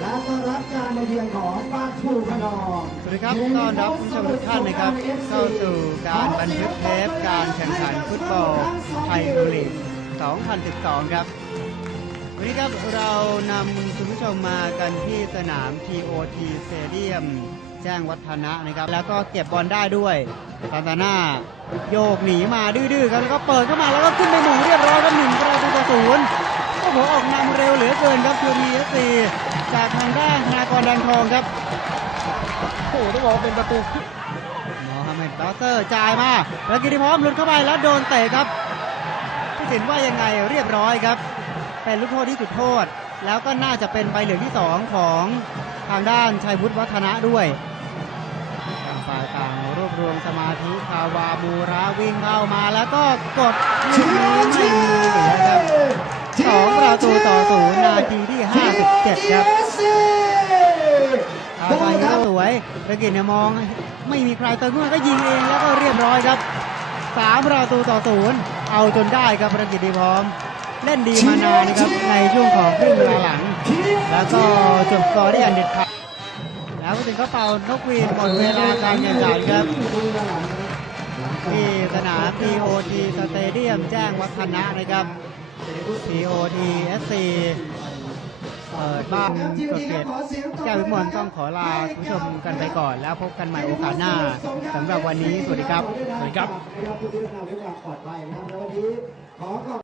และต้อนรับการมาเยือนของปาทูพนองสวัสดีครับต้อนรับคุณผู้ชมทุกท่านนะครับเข้าสู่การบันทึกเทปการแข่งขันฟุตบอลไทยบูลีก2012 ครับ วันนี้ครับเรานำคุณผู้ชมมากันที่สนาม TOT Stadium แจ้งวัฒนะนะครับ แล้วก็เก็บบอลได้ด้วยซานตาน่าโยกหนีมาดื้อๆครับแล้วก็เปิดเข้ามาแล้วก็ขึ้นไปหม่งเรียบร้อย โอ้โหออกนำเร็วเหลือเกินครับทีมีเอสซีจากทางด้านธนากรแดงทองครับโอ้โหต้องบอกว่าเป็นประตูโมฮัมเหม็ดดอสเตอร์จ่ายมา แล้วกิติพร้อมหลุดเข้าไปแล้วโดนเตะครับผู้สินว่ายังไงเรียบร้อยครับ เป็นลูกโทษที่จุดโทษ แล้วก็น่าจะเป็นใบเหลืองที่ 2 ของทางด้านชัยวุฒิวัฒนะด้วยต่างฝ่ายต่างรวบรวมสมาธิคาวาบูระวิ่งเข้ามาแล้วก็กดลูกนี้ไม่มีเหลือครับสอง ประตูต่อศูนย์นาทีที่ 57 ครับเอาไปก็สวยประกิจเนี่ยมอง ไม่มีใครเติมขึ้นมาก็ยิงเองแล้วก็เรียบร้อยครับสามประตูต่อศูนย์เอาจนได้ครับประกิจดีพร้อม เล่นดีมานานนะครับในช่วงของครึ่งเวลาหลัง แล้วก็จบสกอร์ได้อย่างเด็ดขาดแล้วก็ถึงก็เป่านกหวีดหมดเวลาการแข่งขันครับที่สนาม TOT Stadium แจ้งวัฒนะนะครับ TOT SC เปิดบ้านกดเกตแก้ววิมลต้องขอลาคุณผู้ชมกันไปก่อน แล้วพบกันใหม่โอกาสหน้าสำหรับวันนี้ สวัสดีครับ สวัสดีครับขอขอบ